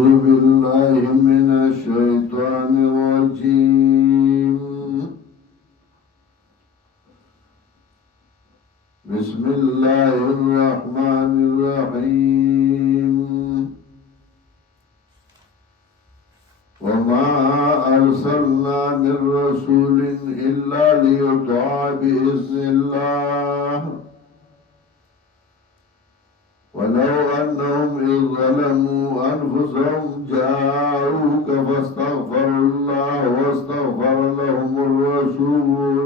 أعوذ بالله من الشيطان الرجيم. بسم الله الرحمن الرحيم. وما أرسلنا من رسول إلا ليطاع بإذن الله ولو أنهم إذ ظلموا أنفسهم جاءوك فاستغفروا الله واستغفر لهم الرسول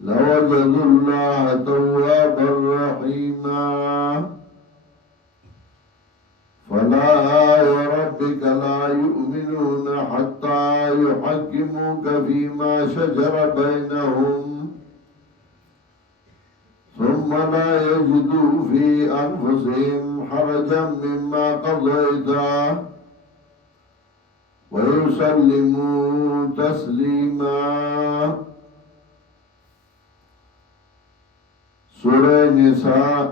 لوجدوا الله توابا رحيما. فلا وربك لا يؤمنون حتى يحكموك فيما شجر بينهم ثم لا يجدوا في أنفسهم حرجا مما قضيت ويسلموا تسليما. سورة نساء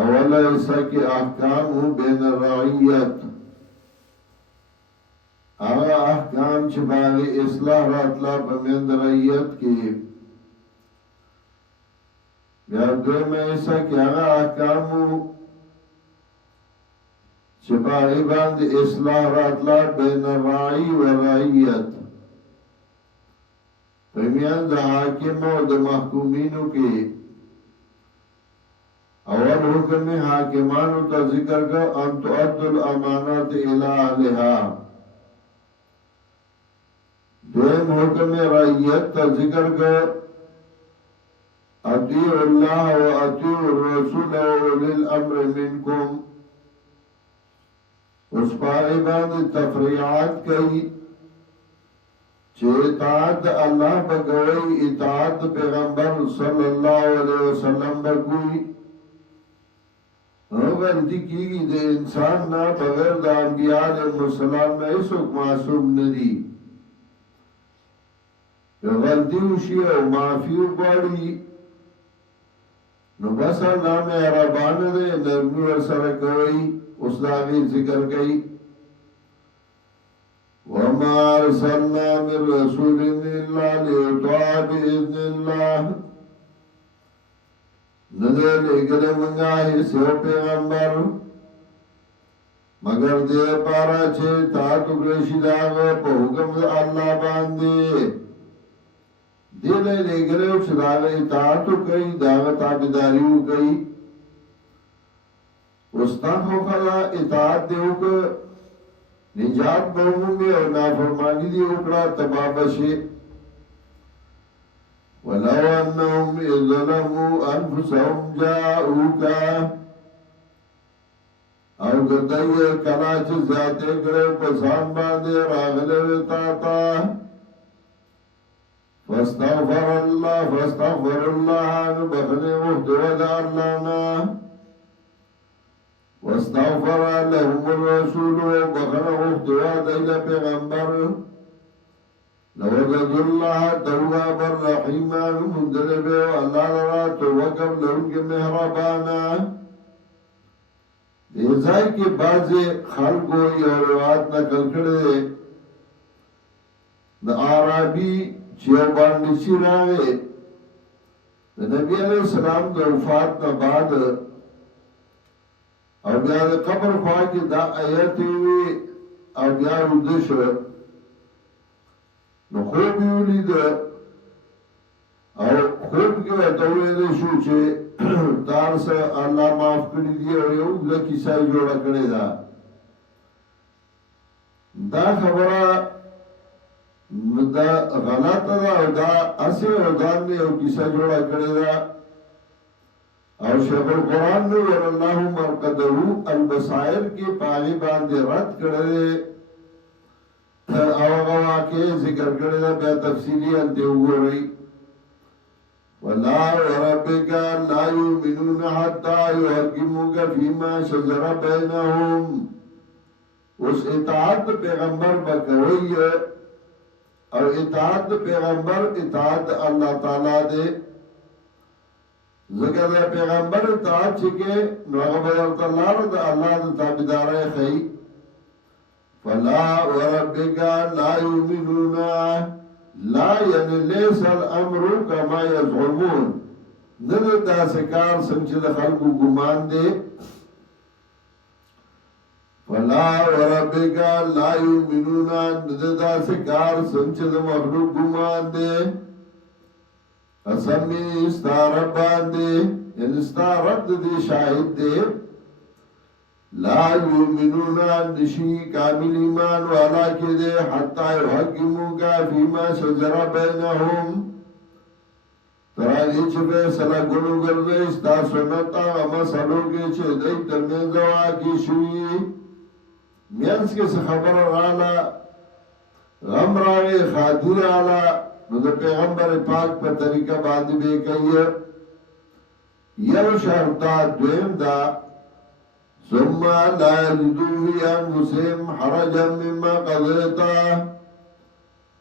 اولا حصہ کے احکام بین الرعیت آغا احکام چباغی اصلاح راتلا بمین رعیت کی بیا دویم حصہ کی آغا احکام چباغی باند اصلاح راتلا بین الرعی و رعیت پمیان دا حاکم و دا محکومینو کی اول حکم حاکمانو تا ذکر کا ان تؤدوا الامانات الى اهلها. دویم حکم رعیت تا ذکر کا اطیعوا اللہ و اطیعوا الرسول و اولی الامر منکم. اس پاری باندې تفریعات کئی چه اطاعت اللہ بگوئی اطاعت پیغمبر صلی اللہ علیہ وسلم بگوئی. غلطی کی گی دے انسان نا بغیر دا انبیاء علیہ السلام میں ایسوک معصوم ندی. غلطی وشی او معافیو پاڑی نو بس اللہ میں عربان دے نرمی ورسر کوئی اس داغی ذکر کئی. وما ارسلنا من رسول الا ليطاع باذن الله. ندے لگلے منگا حصو پیغمبر مگر دے پارا چھے تاتو گرشی داغ پا حکم اللہ باندے دے لگلے اچھ داغ تاتو کئی داغ تابداریو کئی استاخو خلا اطاعت دیو که نجات بہمومی اور نافرمانی دیو کڑا تبابشی. ولو أنهم إذ ظلموا أنفسهم جاءوك او گدائی کلاچ زیادے کرے پسان باندے راغلے وطاتا فاستغفر اللہ نبخنے وحدود اللہنا واستغفر لهم الرسول وبخنے وحدود إلى پیغمبر لوجدوا الله توابا رحيما. مندلب الله لرا توقف لهم کے مہربانا. دیزائی کے بعض خلقو یا روایت نقل کرده دا عربی چیوبان نشی راوے دا نبی علیہ السلام دا وفات نا بعد او بیا دا قبر خواہ کی دا آیتی ہوئی او بیا ردش نو خوب یولی دا او خوب کی ویتوی دا شو چه تار سا اللہ معاف کری دی او یو لکی سای جوڑا کرے دا. دا خبرہ دا غلط دا او دا اسی او دان نے او کسا جوڑا کرے دا او شیخ القرآن نے وراللہ مرقدہو البصائر کی پاغی باندے رد کرے او واقع ذکر کرے دا بیا تفصیلی انتے ہوئے رہی. وَلَا وَرَبِّكَ لَا يُؤْمِنُونَ حَتَّى يُحَكِّمُوكَ فِيمَا شَجَرَ بَيْنَهُمْ. اس اطاعت پیغمبر بکوئی اور اطاعت پیغمبر اطاعت اللہ تعالیٰ دے ذکر دا پیغمبر اطاعت چکے نو هغه بدلت الله د الله د تابعدارۍ خی فلا وربک لا یؤمنون لا یعنی لیس الامر کما یزعمون نن دا سکار څنګه د خلکو ګمان دی فلا وربک لا یؤمنون دا سکار څنګه د مخلوق ګمان دی اسمی استارب باندې یعنی استارب دی شاهد دی لا یؤمنون نشی کامل ایمان والا کې دی حتی یحکموک فیما شجر بینهم ترانی چې فیصله ګڼو ګرځي ستا سنت هغه مسلو کې چې دوی ترمنځ واقع شوي مینس کې څه خبره رااله غم راغی خاطر رااله نو د پیغمبر پاک په طریقه باندې به کوي یو شرط دویم دا ثم لا يجدوا في انفسهم حرجا مما قضيت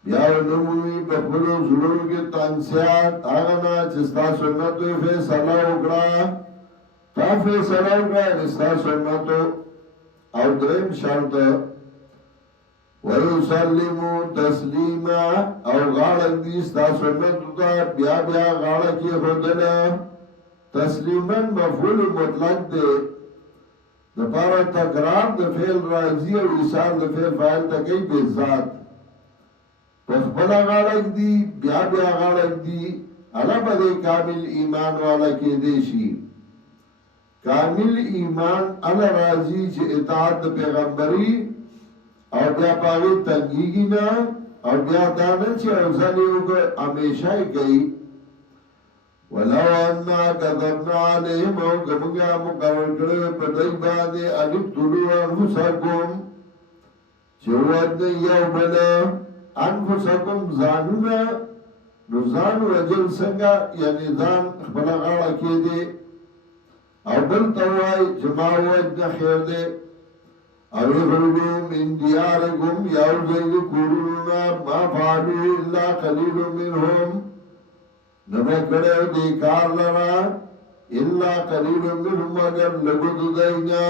بیا نموی په خپل زړونو کې تنګسیات هغه نه چې ستاسو سنت وي فیصله وکړه تا فیصله وکړه ستاسو سنت او دریم شرط وَيُسَلِّمُوا تَسْلِيمًا او غاړه دي ستاسو سنت ته بیا غاړه کې هودنه تسلیما مفعول مطلق دی د پاره تکرار د فعل راضی او ایصال د فعل فاعل ته کوي به ذات په خپل غاړه دي بیا غاړه دي علاوه د کامل ایمان والا کې دی شي کامل ایمان ال راضی چې اطاعت د پیغمبري او بیا پاوی تنگیگی نا او بیا دانا چه اوزنیو که امیشای گئی ولو انا کذبنا علیهم او کمگا مقرر کرده پتای بانده علب طلو انفسکم چه ودن یو بنا انفسکم زانونا نو زانو اجل سنگا یعنی زان خبلا غاڑا که ده او بل توائی جما ودن خیر ده او يخرجوا من دياركم يوزيد كورونا ما فعلوا إلا قليل منهم نمکڑیو دیکار لنا إلا قليل منهم اگر لگد دینا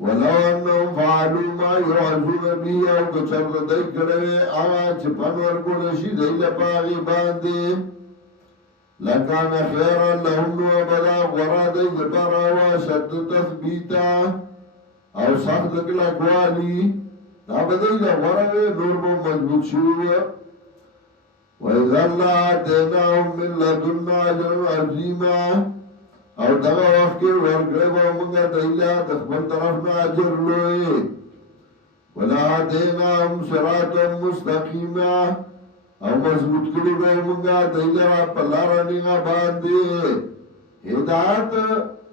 ولو انهم فعلوا ما يوعزون به او کچر دی کڑوے آغا چپن ورگونشی دی لپاغی باندے لکان خیرا لهم نو بدا غرا دی لپارا وشد تثبیتا او سخت کلکوالی دا بدای دا غروی نور بو مضبوط شوی وَإِذَا اللَّهَ آتَيْنَاهُمْ مِنْ لَدُنَّا أَجْرًا عَظِيمًا او دغه وخت کې ورکړې به موږ دایله د خپل طرف نه اجر لوی ولا هديناهم صراطا مستقيما او مضبوط کړي به موږ دایله په لار نه باندې هدایت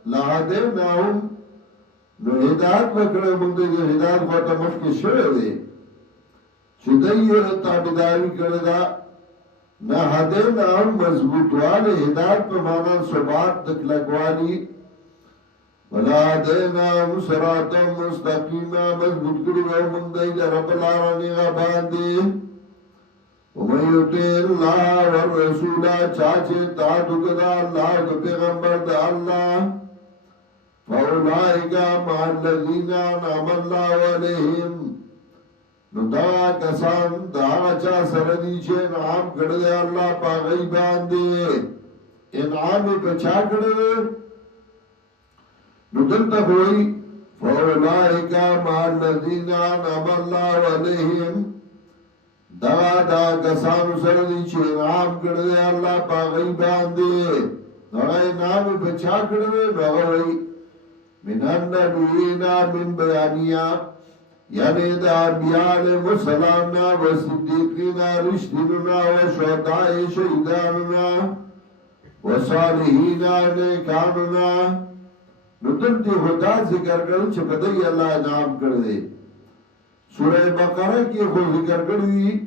لا هديناهم نو هدایت وکړه موږ د هدایت په تمخ کې شوه دی چې دایره تابعداري کړی دا نه هدینا مضبوط واله هدایت په معنا ثبات د کلکوالی ولا هدینا صراط مستقیما مضبوط کړی موږ د رب العالمین باندې ومن يطع الله والرسول چاچه اطاعت وکړه الله او پیغمبر د الله فَأُولَئِكَ مَعَ الَّذِينَ أَنْعَمَ اللَّهُ عَلَيْهِمْ نو دا کسان دا چا سره دي چې انعام کړی دی الله په غي باندې انعام په چا کړی نو دلته وایي فَأُولَئِكَ مَعَ الَّذِينَ أَنْعَمَ اللَّهُ عَلَيْهِمْ دا کسان سره دي چې انعام کړی دی الله په غي باندې دا انعام په چا کړی دی نو وایي من النبیین من بیانیا یعنی دا انبیاء علیہ السلامنا و صدیقینا رشدیننا و شہداء شہیداننا و صالحینا نیکاننا نو دلتی خدا ذکر کرد چه بدئی اللہ انعام کردے سورہ بقرہ کی خود ذکر کردی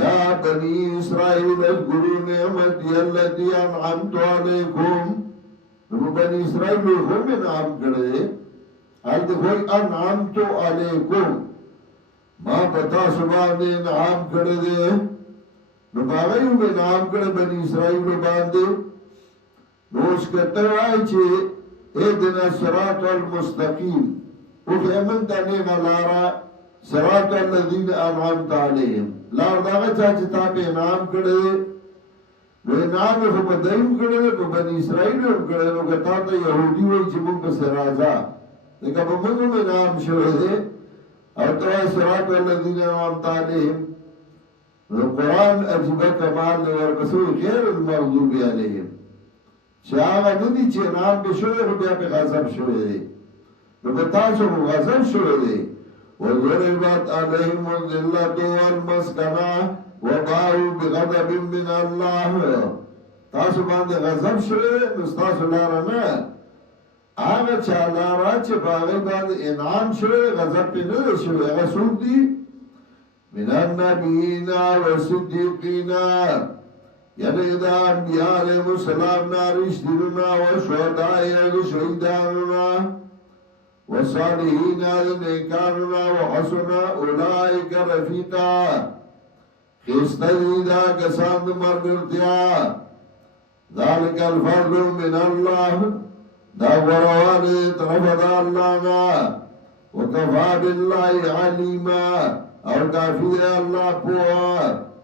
یا بنی اسرائیل اذکروا نعمتی اللتی انعمت علیکم نو بنی اسرائیل میں خود انعام کردے حال دخوئی انعامتو علیکم ما پتا سبانے انعام کردے نو باغیو میں انعام کردے بنی اسرائیل میں باندے نو اوس که ته وایې چې اهدنا الصراط المستقیم وښیه موږ ته نیغه لاره صراط الذین انعمت علیهم لار د هغه چا چې تا په انعام کړی دی نو انعام یې خو په دوی هم کړی دی په بني اسرائیل هم کړی نو که تا ته یهودي وایي چې موږ پسې راځه ځکه په موږ هم انعام شوی دی او ته وایې صراط الذین انعمت علیهم نو قرآن عجیبه کمال دی ورپسې غیر المغضوب علیهم چې هغه نه دي چې انعام پې شوی خو بیا پې غضب شوی دی نو په تاسو خو غضب شوی دی وضربت عليهم الذلة والمسكنة وباءوا بغضب من الله تاسو باندې غضب شوی نو تاسو لاره نه هغه چا لاره چې په هغې باندې انعام شوی غضب پې نه دی شوی هغه څوک دي من النبیین والصدیقین یعنی دا انبیاء علیهم السلام نه رښتینونه و شهداء د شهیدانونه والصالحین د نیکانونه وحسن اولئک رفیقا ښایسته دي دا کسان د ملګرتیا ذلک الفضل من الله دا غوره طرفه د الله نه وکفا بالله علیما او کافی دی الله پوه